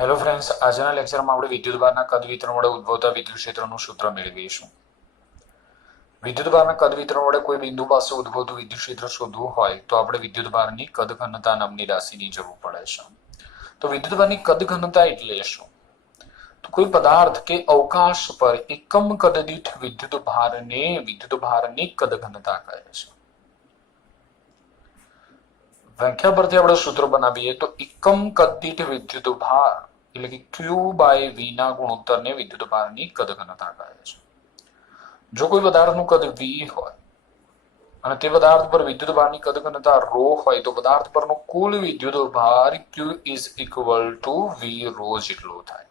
Hello friends, આજના લેક્ચરમાં આપણે વિદ્યુતભારના કદ વિતરણ વડે ઉદ્ભવતા વિદ્યુત ક્ષેત્રનું સૂત્ર મેળવીશું. વિદ્યુતભારના કદ વિતરણ વડે કોઈ બિંદુ પાસે ઉદ્ભવતું વિદ્યુત ક્ષેત્ર શોધવું હોય તો આપણે વિદ્યુતભારની કદ ઘનતા નામની રાશિની જરૂર પડે છે. તો વિદ્યુતભારની કદ ઘનતા એટલે શું? તો કોઈ પદાર્થ કે અવકાશ પર એકમ કદ દીઠ વિદ્યુતભારની કદ ઘનતા કહે છે. વ્યાખ્યા પરથી આપણે સૂત્ર બનાવીએ તો એકમ કદ દીઠ વિદ્યુતભાર એટલે કે ક્યુ બાય વી ના ગુણોત્તરને વિદ્યુતભારની કદ ઘનતા કહે છે. જો કોઈ પદાર્થનું કદ વી હોય અને તે પદાર્થ પર વિદ્યુતભારની કદ ઘનતા રો હોય તો પદાર્થ પરનો કુલ વિદ્યુતભાર Q is equal to V rho જેટલો થાય.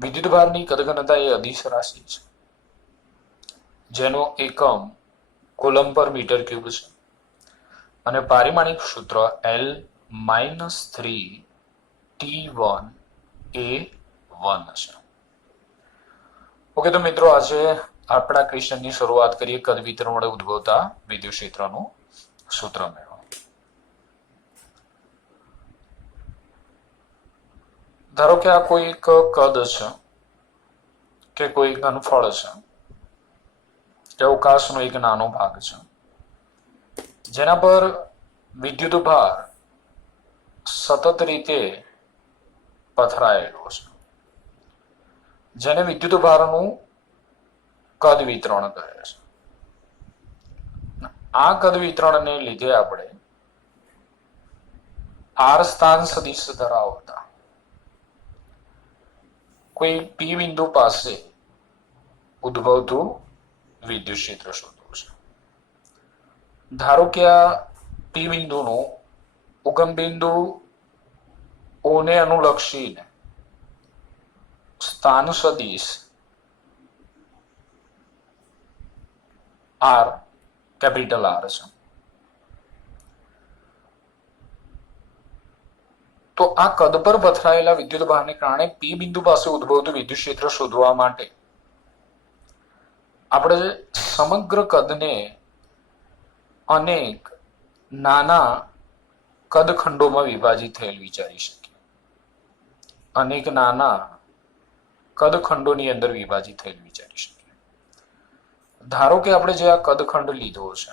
વિદ્યુતભારની કદ ઘનતા એ અદિશ રાશિ છે જેનો એકમ કુલમ પર મીટર ક્યુબ છે અને પારિમાણિક સૂત્ર L-3T1A1 છે. ઓકે, તો મિત્રો આજે આપણા ક્વેશ્ચનની શરૂઆત કરીએ કદ વિતરણ વડે ઉદ્ભવતા વિદ્યુત ક્ષેત્રનું સૂત્ર મેળવો. ધારો કે આ કોઈ એક કદ છે કે કોઈ ઘનફળ છે કે અવકાશનો એક નાનો ભાગ છે જેના પર વિદ્યુતભાર સતત રીતે પથરાયેલો છે, જેને વિદ્યુતભારનું કદ વિતરણ કહે છે. આ કદ વિતરણને લીધે આપણે આર સ્થાન સદિશ ધરાવતા કોઈ પી બિંદુ પાસે ઉદ્ભવતું વિદ્યુત ક્ષેત્ર શોધવું છે. ધારો કે આ પી બિંદુનું ઉગમ બિંદુ ઓને અનુલક્ષીને સ્થાન સદિશ આર કેપિટલ આર છે. તો આ કદ પર પથરાયેલા વિદ્યુતભારને કારણે પી બિંદુ પાસે ઉદ્ભવતું વિદ્યુત ક્ષેત્ર શોધવા માટે આપણે સમગ્ર કદને અનેક નાના કદખંડોમાં વિભાજિત થયેલ વિચારી શકીએ. અનેક નાના કદખંડોની અંદર વિભાજિત થયેલ વિચારી શકીએ. ધારો કે આપણે જે આ કદખંડ લીધો છે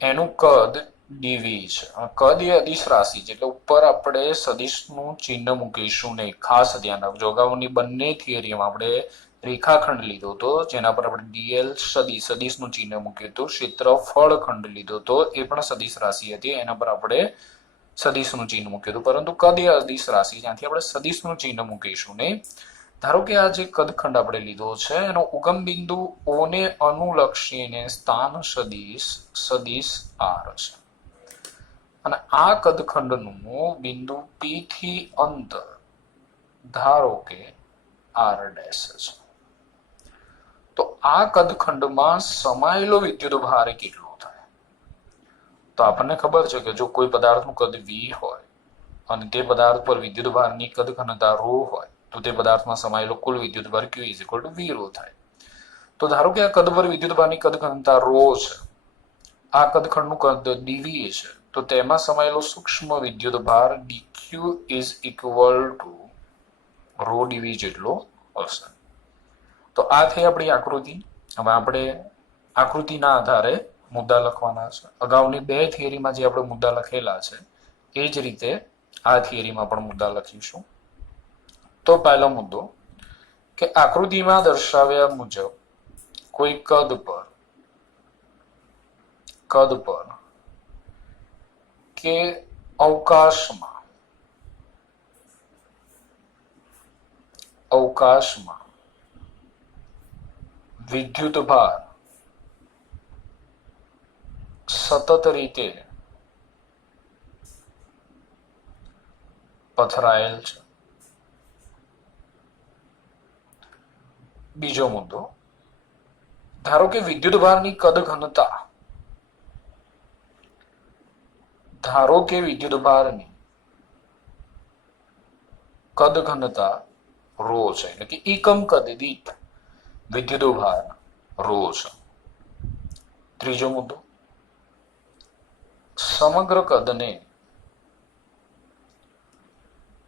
એનું કદ ડીવી છે. કદ એ અદિશ રાશિ છે એટલે ઉપર આપણે સદિશનું ચિહ્ન મૂકીશું નહીં. ખાસ ધ્યાન રાખજો, અગાઉની બંને થિયરીમાં આપણે રેખાખંડ લીધો હતો જેના પર આપણે ડીએલ સદિશનું ચિહ્ન મૂક્યું હતું. ક્ષેત્રફળ ખંડ લીધો હતો એ પણ સદિશ રાશિ હતી, એના પર આપણે સદિશનું ચિહ્ન મૂક્યું હતું. પરંતુ કદ એ અદિશ રાશિ જ્યાંથી આપણે સદિશનું ચિહ્ન મૂકીશું નહીં. ધારો કે આ જે કદખંડ આપણે લીધો છે એનો ઉગમ બિંદુ ઓને અનુલક્ષીને સ્થાન સદિશ આર છે અને આ કદખંડનું બિંદુ પી થી અંતર ધારો કે આર ડેશ છે. તો આ કદખંડમાં સમાયેલો વિદ્યુતભાર કેટલો થાય? તો આપણને ખબર છે કે જો કોઈ પદાર્થનું કદ વી હોય અને તે પદાર્થ પર વિદ્યુતભારની કદ ઘનતા રો હોય તો તે પદાર્થમાં સમાયેલો કુલ વિદ્યુતભાર Q is equal to V rho થાય. તો ધારો કે આ કદ પર વિદ્યુતભારની કદ ઘનતા રો છે, આ કદખંડનું કદ ડીવી છે, તો તેમાં સમાયેલો સૂક્ષ્મ વિદ્યુતભાર dq is equal to rho d V જેટલો હશે. તો આ થઈ આપણી આકૃતિ. હવે આપણે આકૃતિના આધારે મુદ્દા લખવાના છે. અગાઉની બે થિયરીમાં જે આપણે મુદ્દા લખેલા છે એ જ રીતે આ થિયરીમાં પણ મુદ્દા લખીશું. તો પહેલો મુદ્દો કે આકૃતિમાં દર્શાવ્યા મુજબ કોઈ કદ પર કે અવકાશમાં વિદ્યુતભાર સતત રીતે પથરાયેલ છે. બીજો મુદ્દો, ધારો કે વિદ્યુતભારની કદ ઘનતા રો છે એટલે કે એકમ કદ દીઠ વિદ્યુતભાર રો છે. ત્રીજો મુદ્દો, સમગ્ર કદને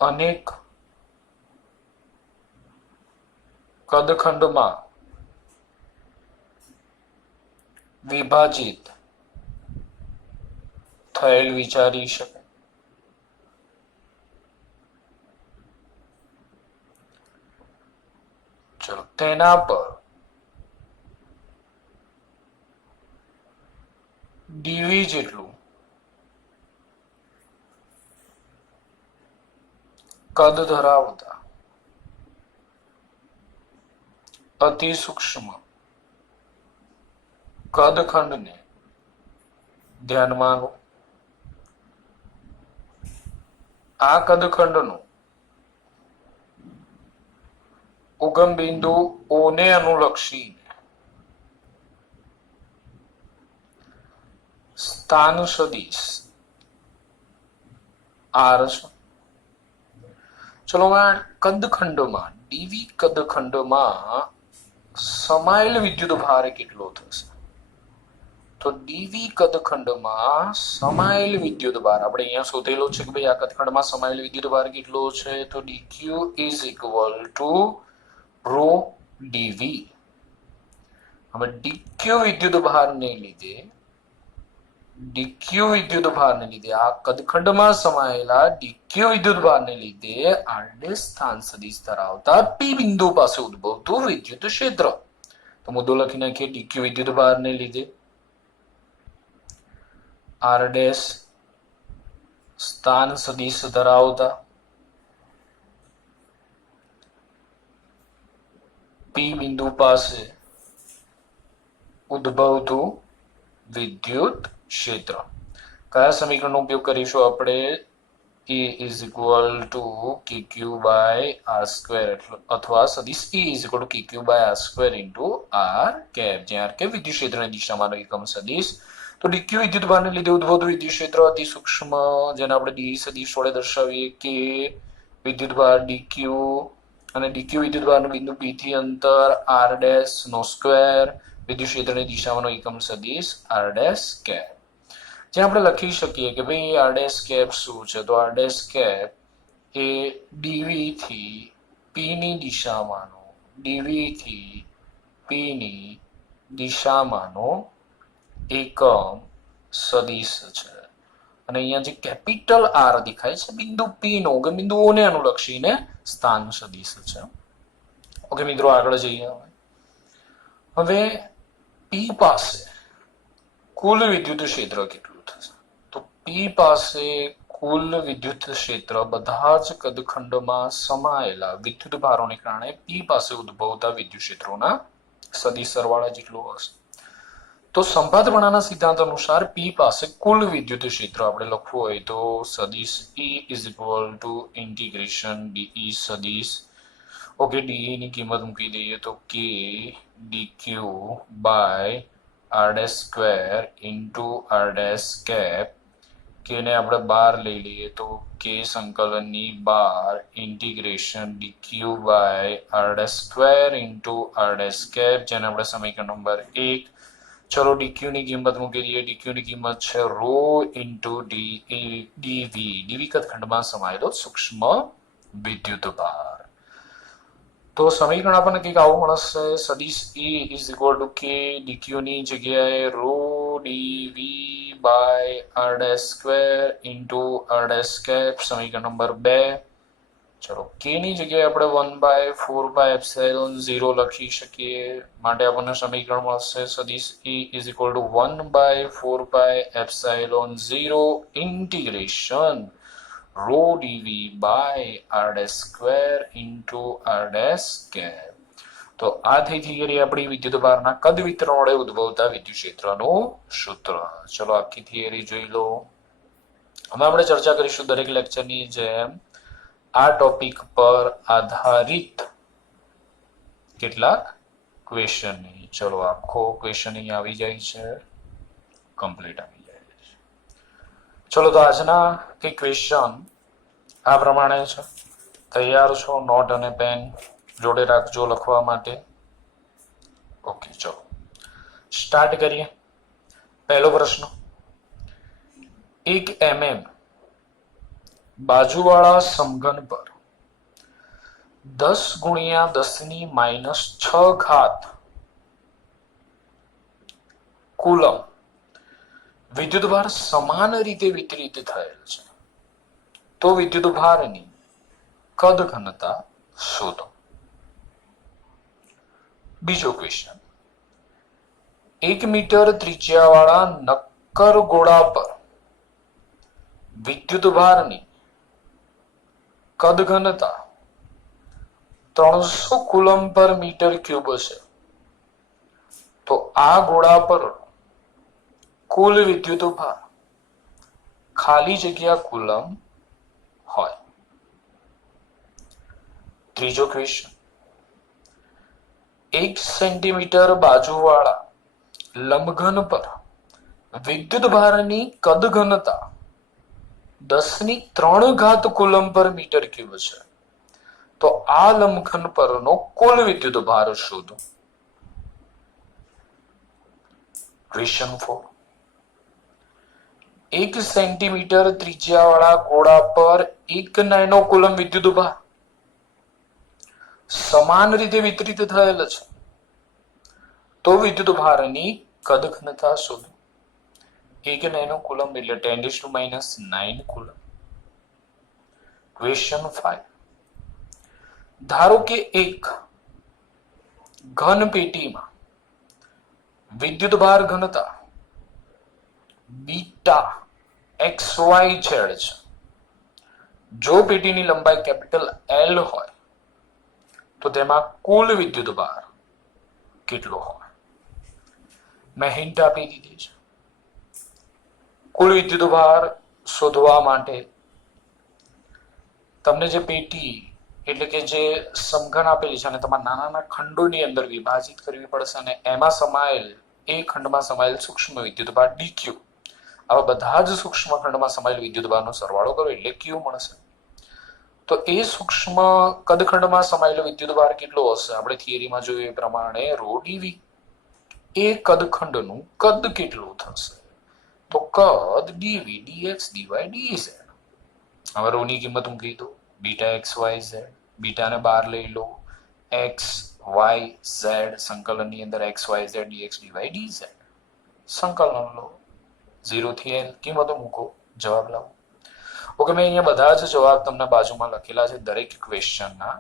અનેક કદખંડમાં વિભાજિત થયેલ વિચારી શકે. ચલો તેના પર ડીવી જેટલું કદ ધરાવતા અતિ સૂક્ષ્મ કદખંડને ધ્યાનમાં લો. આ કદખંડનું ઉગમ બિંદુ ઓને અનુલક્ષીને સ્થાન સદિશ આર છે. ચલો કદખંડમાં ડીવી કદખંડમાં સમાયેલ વિદ્યુત ભાર કેટલો થશે? તો ડીવી કદખંડમાં સમાયેલ વિદ્યુત ભાર આપણે અહીંયા શોધેલો છે કે ભાઈ આ કદખંડમાં સમાયેલ વિદ્યુત ભાર કેટલો છે? તો d Q is equal to rho d V. હવે ડીક્યુ વિદ્યુત ભારને લીધે આ કદખંડમાં સમાયેલા ડીક્યુ વિદ્યુત ભારને લીધે આરડે સ્થાન સદિશ ધરાવતા પી બિંદુ પાસે ઉદ્ભવતું વિદ્યુત ક્ષેત્ર. તો મુદ્દો લખી નાખીએ. ડીક્યુ વિદ્યુત ભારને લીધે આરડે સ્થાન સદિશ ધરાવતા પી બિંદુ પાસે ઉદ્ભવતું વિદ્યુત ક્ષેત્ર. કયા સમીકરણનો ઉપયોગ કરીશું આપણે? E is equal to KQ by R square અથવા સદિશ E is equal to KQ by R square into R cap, જ્યાં R cap વિદ્યુત ક્ષેત્રની દિશામાંનો એકમ સદિશ. તો DQ વિદ્યુત ભારને લીધે ઉદ્ભવતું વિદ્યુત ક્ષેત્ર અતિ સૂક્ષ્મ, જેને આપણે D સદિશ વડે દર્શાવીએ કે વિદ્યુત ભાર DQ અને DQ વિદ્યુત ભારનું બિંદુ P થી અંતર R ડેશ નો સ્ક્વેર, વિદ્યુત ક્ષેત્રની દિશામાંનો એકમ સદિશ R ડેશ cap. જે આપણે લખી શકીએ કે ભાઈ આર ડેશ કેપ શું છે? તો આર ડેશ કેપ એ ડીવી થી પી ની દિશામાંનો એકમ સદિશ છે. અને અહીંયા જે કેપિટલ આર દેખાય છે બિંદુ પી નો કે બિંદુઓને અનુલક્ષીને સ્થાન સદિશ છે. ઓકે મિત્રો, આગળ જઈએ. હવે પી પાસે કુલ વિદ્યુત ક્ષેત્ર કેટલું થશે? તો પી પાસે કુલ વિદ્યુત ક્ષેત્ર બધા જ કદખંડમાં સમાયેલા વિદ્યુત ભારોને કારણે પી પાસે ઉદ્ભવતા વિદ્યુત ક્ષેત્રોના સદિશ સરવાળા જેટલું હશે. તો સંપાતપણાના સિદ્ધાંત અનુસાર પી પાસે કુલ વિદ્યુત ક્ષેત્ર આપણે લખવું હોય તો સદિશ E is equal to integration dE સદિશ. ઓકે, ડીઈ ની કિંમત મૂકી દઈએ તો કે dQ by R dash square into R dash cap. કે ને આપણે બાર લઈ લઈએ તો કે સંકલનની બાર integration dQ by R dash square into R dash cap, જેને આપણે સમીકરણ નંબર 1. ચલો ડીક્યુ ની કિંમત મૂકી દઈએ. ડીક્યુ ની કિંમત છે રો ઇન્ટુ ડીવી કદખંડમાં સમાયેલો સૂક્ષ્મ વિદ્યુત ભાર. તો સમીકરણ આપણને કંઈક આવું મળશે. સદિશ E is equal to K DQ ની જગ્યાએ rho ડીવી by R dash square into R dash cap, સમીકરણ નંબર 2. ચલો K ની જગ્યાએ આપણે 1/4πε0 લખી શકીએ. માટે આપણને સમીકરણ મળશે સદિશ E is equal to 1/4πε0 integration rho ડીવી by R dash square into R dash cap. તો આ થઈ થિયરી આપણી વિદ્યુત ભારના કદ વિતરણ વડે ઉદ્ભવતા વિદ્યુત ક્ષેત્રનું સૂત્ર. ચલો આખી થિયરી જોઈ લો. હવે આપણે ચર્ચા કરીશું દરેક લેક્ચરની જેમ આ ટોપિક પર આધારિત કેટલાક ક્વેશ્ચન. ચલો આખો ક્વેશ્ચન અહીં આવી જાય છે, કમ્પ્લીટ આવી જાય છે. ચલો તો આજના કઈ ક્વેશ્ચન આ પ્રમાણે છે. તૈયાર છો? નોટ અને પેન જોડે રાખજો લખવા માટે. ઓકે, ચલો સ્ટાર્ટ કરીએ. પહેલો પ્રશ્ન, 1 mm બાજુવાળા સમઘન પર 10 ગુણ્યા 10 ની -6 કુલમ વિદ્યુતભાર સમાન રીતે વિતરિત થયેલ છે તો વિદ્યુતભારની કદ ઘનતા શોધો. બીજો ક્વેશ્ચન, 1 મીટર ત્રિજ્યાવાળા નક્કર ગોળા પર વિદ્યુતભારની કદ ઘનતા 300 કુલમ પર મીટર ક્યુબ હશે તો આ ગોળા પર કુલ વિદ્યુતભાર ખાલી જગ્યા કુલમ હોય. ત્રીજો ક્વેશ્ચન, 1 સેન્ટીમીટર બાજુવાળા લંબઘન પર વિદ્યુતભારની કદ ઘનતા 10³ કુલમ પર મીટર ક્યુબ છે તો આ લંબઘન પરનો કુલ વિદ્યુતભાર શોધો. ક્વેશ્ચન 4, 1 સેન્ટીમીટર ત્રિજ્યાવાળા ગોળા પર 1 નેનો કુલમ વિદ્યુતભાર સમાન રીતે વિતરિત થયેલ છે તો વિદ્યુતભારની કદ ઘનતા શોધો. 1 નેનો કુલમ એટલે 10⁻⁹ કુલમ. ક્વેશ્ચન 5, ધારો કે એક ઘન પેટીમાં વિદ્યુતભાર ઘનતા બીટા XYZ છે. જો પેટીની લંબાઈ કેપિટલ L હોય તો તેમાં કુલ વિદ્યુતભાર કેટલો હોય? મેં હિન્ટ આપી દીધી છે. કુલ વિદ્યુતભાર શોધવા માટે તમને જે પેટી એટલે કે જે સમઘન આપેલી છે અને તમારે નાના નાના ખંડોની અંદર વિભાજિત કરવી પડશે અને એમાં સમાયેલ એ ખંડમાં સમાયેલ સૂક્ષ્મ વિદ્યુતભાર DQ, આવા બધા જ સૂક્ષ્મ ખંડમાં સમાયેલ વિદ્યુતભારનો સરવાળો કરો એટલે Q મળશે. તો એ સૂક્ષ્મ કદખંડમાં સમાયેલો વિદ્યુતભાર કેટલો હશે? આપણે થિયરીમાં જોયું એ પ્રમાણે ρ dV. એ કદખંડનું કદ કેટલું થશે? તો કદ dV dx dy dz. હવે ρ ની કિંમત મૂકી દો, બીટા XYZ, બીટાને બહાર લઈ લો, XYZ સંકલનની અંદર XYZ dx dy dz સંકલન લો, 0 થી L કિંમતો મૂકો, જવાબ લાવો. ઓકે, મેં અહીંયા બધા જ જવાબ તમને બાજુમાં લખેલા છે દરેક ક્વેશ્ચનના,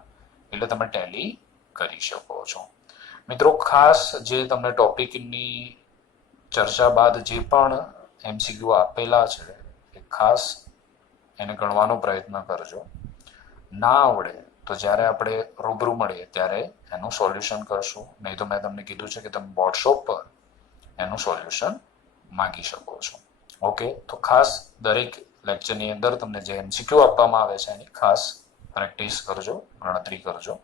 એટલે તમે ટેલી કરી શકો છો. મિત્રો, ખાસ જે તમને ટોપિકની ચર્ચા બાદ જે પણ MCQ આપેલા છે એ ખાસ એને ગણવાનો પ્રયત્ન કરજો. ના આવડે તો જ્યારે આપણે રૂબરૂ મળીએ ત્યારે એનું સોલ્યુશન કરશું, નહીં તો મેં તમને કીધું છે કે તમે વોટ્સઅપ પર એનું સોલ્યુશન માંગી શકો છો. ઓકે, તો ખાસ દરેક લેક્ચરની અંદર તમને જે MCQ આપવામાં આવે છે એની ખાસ પ્રેક્ટિસ કરજો, ગણતરી કરજો.